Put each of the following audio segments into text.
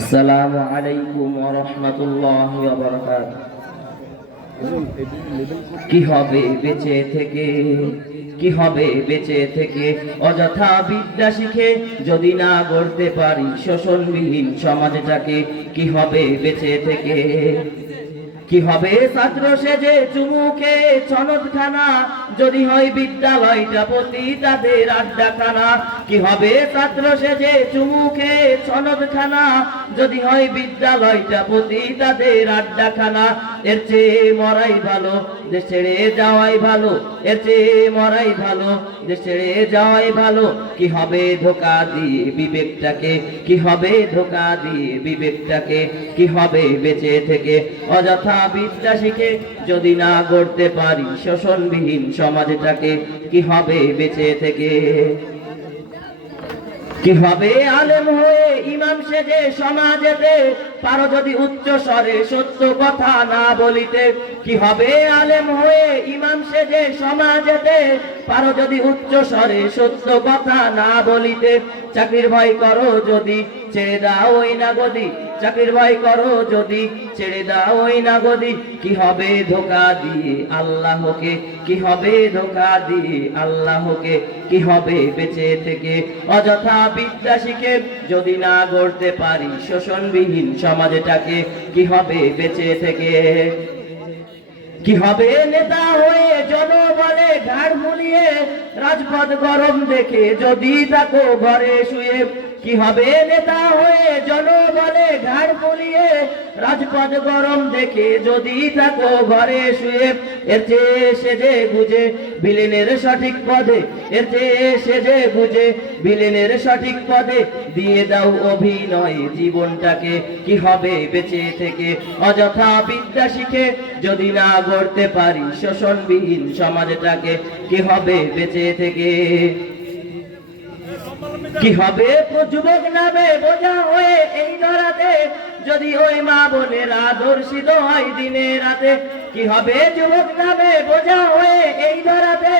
আসসালামু আলাইকুম ওয়া রাহমাতুল্লাহি ওয়া বারাকাতুহু। কি হবে বেঁচে থেকে, কি হবে বেঁচে থেকে অযথা বিদ্যা শিখে যদি না গড়তে পারি শোষণবিহীন সমাজটাকে? কি হবে বেঁচে থেকে? কি হবে ছাত্র সেজে চুমুকে সনদখানা যদি হয় বিদ্যালয়টা প্রতি তাদের আড্ডাখানা? কি হবে ছাত্র সেজে চুমুকে সনদখানা যদি হয় বিদ্যালয়টা প্রতি তাদের আড্ডাখানা? এর চেয়ে মরাই ভালো, দেশ ছেড়ে যাওয়াই ভালো, এর চেয়ে মরাই ভালো, দেশ ছেড়ে যাওয়াই ভালো। কি হবে ধোঁকা দিয়ে বিবেকটাকে, কি হবে ধোঁকা দিয়ে বিবেকটাকে? কি হবে বেঁচে থেকে অযথা বিদ্যা শিখে যদি না গড়তে পারি শোষণবিহীন সমাজটাকে? কি হবে বেঁচে থেকে? কি হবে আলেম হয়ে ইমাম সেজে সমাজেতে পারো যদি উচ্চ স্বরে সত্য কথা না বলিতে? কি হবে আলেম হয়ে ইমাম সেজে সমাজেতে পারো যদি উচ্চ স্বরে সত্য কথা না বলিতে? চাকরির ভয় করো যদি ছেড়ে দাও ওই না গদি, চাকরির ভয় করো যদি ছেড়ে দাও ওই না গদি। কি হবে ধোঁকা দিয়ে আল্লাহকে, কি হবে ধোঁকা দিয়ে আল্লাহকে? কি হবে বেঁচে থেকে অযথা বিদ্যা শিখে যদি না গড়তে পারি শোষণবিহীন সমাজটাকে? কি হবে বেঁচে থেকে? কি হবে নেতা হয়ে জনবলে ঘাড় মুলিয়ে রাজপথ গরম দেখে যদি থাকো ঘরে শুয়ে? কি হবে নেতা হয়ে জনবলে ঘাড় মুলিয়ে রাজপথ গরম দেখে যদি থাকো ঘরে শুয়ে? এর চেয়ে সেজে বুঝে বিলেনের সঠিক পদে, এর চেয়ে সেজে বুঝে বিলেনের সঠিক পদে দিয়ে দাও অভিনয় জীবনটাকে? কি হবে বেঁচে থেকে অযথা বিদ্যা শিখে যদি না গড়তে পারি শোষণবিহীন সমাজটাকে? কি হবে বেঁচে থেকে? কি হবে যুবক নামে বোঝা হয়ে এই ধরাতে যদি ওই মা বোনের আদর্শিত হয় দিনে রাতে? কি হবে যুবক নামে বোঝা হয়ে এই ধরাতে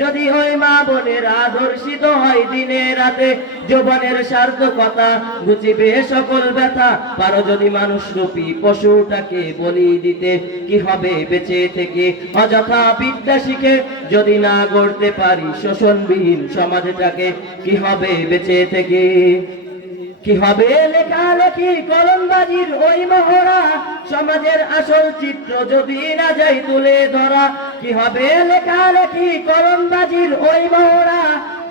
যদি ওই মা বোনের আদর্শিত হয় দিনে রাতে? যৌবনের সার্থকতা ঘুচিবে সকল ব্যথা পারো যদি মানুষ রূপী পশুটাকে বলি দিতে? কি হবে বেঁচে থেকে অযথা বিদ্যা শিখে যদি না গড়তে পারি শোষণবিহীন সমাজটাকে? কি হবে বেঁচে থেকে? কি হবে লেখালেখি কলমবাজির ওই মহড়া সমাজের আসল চিত্র যদি না যাই তুলে ধরা? কি হবে লেখালেখি কলমবাজির ওই মহড়া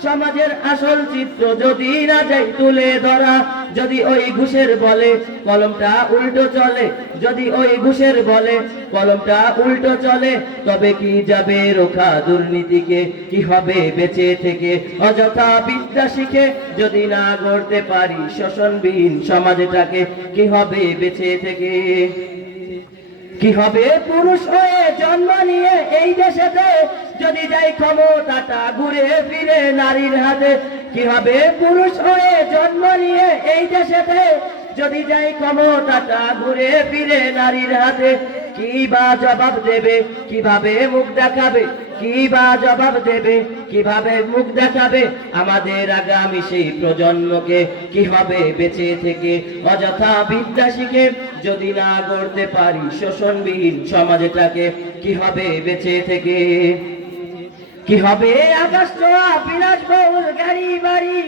সমাজের আসল চিত্র যদি না যাই তুলে ধরা? যদি ওই ঘুষের বলে কলমটা উল্টো চলে, যদি ওই ঘুষের বলে কলমটা উল্টো চলে, তবে কি যাবে রোখা দুর্নীতিকে? কি হবে বেঁচে থেকে অযথা বিদ্যা শিখে যদি না গড়তে পারি শোষণবিহীন সমাজটাকে? কি হবে বেঁচে থেকে? কি হবে পুরুষ হয়ে জন্ম নিয়ে এই দেশেতে যদি যাই ক্ষমতাটা ঘুরে ফিরে নারীর হাতে? কি হবে পুরুষ হয়ে জন্ম নিয়ে এই দেশেতে যদি যাই ক্ষমতাটা ঘুরে ফিরে নারীর হাতে? কি বা জবাব দেবে, কিভাবে মুখ দেখাবে, কি বা জবাব দেবে, কিভাবে মুখ দেখাবে আমাদের আগামী সেই প্রজন্মকে? কি হবে বেঁচে থেকে অযথা বিদ্যা শিখে যদি না গড়তে পারি শোষণবিহীন সমাজটাকে? কি হবে বেঁচে থেকে? কি হবে আকাশ ছোঁয়া বিলাসবহুল গাড়ি বাড়ি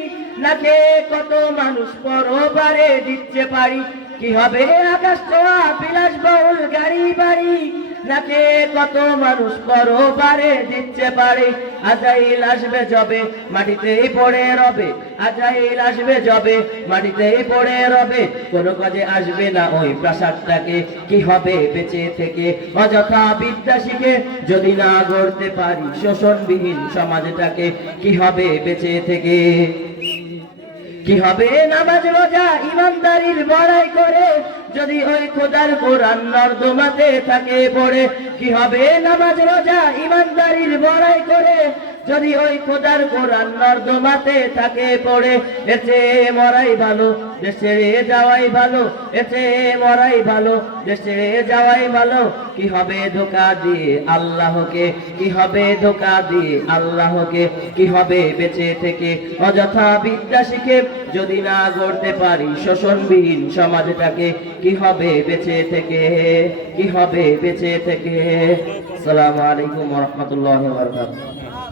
নাকে কত মানুষ পরপারে দিচ্ছে পারি? কি হবে আকাশ ছোঁয়া বিলাসবহুল গাড়ি বাড়ি নাকে কত মানুষ পরপারে দিচ্ছে পারে? আজাইল আসবে যবে মাটিতেই পড়ে রবে, আজাইল আসবে যবে মাটিতেই পড়ে রবে, কোনো কাজে আসবে না ওই প্রাসাদটাকে? কি হবে বেঁচে থেকে অযথা বিদ্যা শিখে যদি না গড়তে পারি শোষণবিহীন সমাজটাকে? কি হবে বেঁচে থেকে? কি হবে নামাজ রোজা ইমানদারির বড়াই করে যদি ওই খোদার কোরআন নর্দমাতে থাকে পড়ে? কি হবে নামাজ রোজা ইমানদারির বড়াই করে যদি ওই খোদার কোরআন নর্দমাতে থাকে পড়ে? এতে মরাই ভালো, দেশ ছেড়ে যাওয়াই ভালো, এতে মরাই ভালো, দেশ ছেড়ে যাওয়াই ভালো। কি হবে ধোঁকা দিয়ে আল্লাহকে, কি হবে ধোঁকা দিয়ে আল্লাহকে, কি হবে বেঁচে থেকে অযথা বিদ্যা শিখে যদি না গড়তে পারি শোষণবিহীন সমাজটাকে? কি হবে বেঁচে থেকে, কি হবে বেঁচে থেকে? আসসালামু আলাইকুম ওয়া রাহমাতুল্লাহি ওয়া বারাকাতুহু।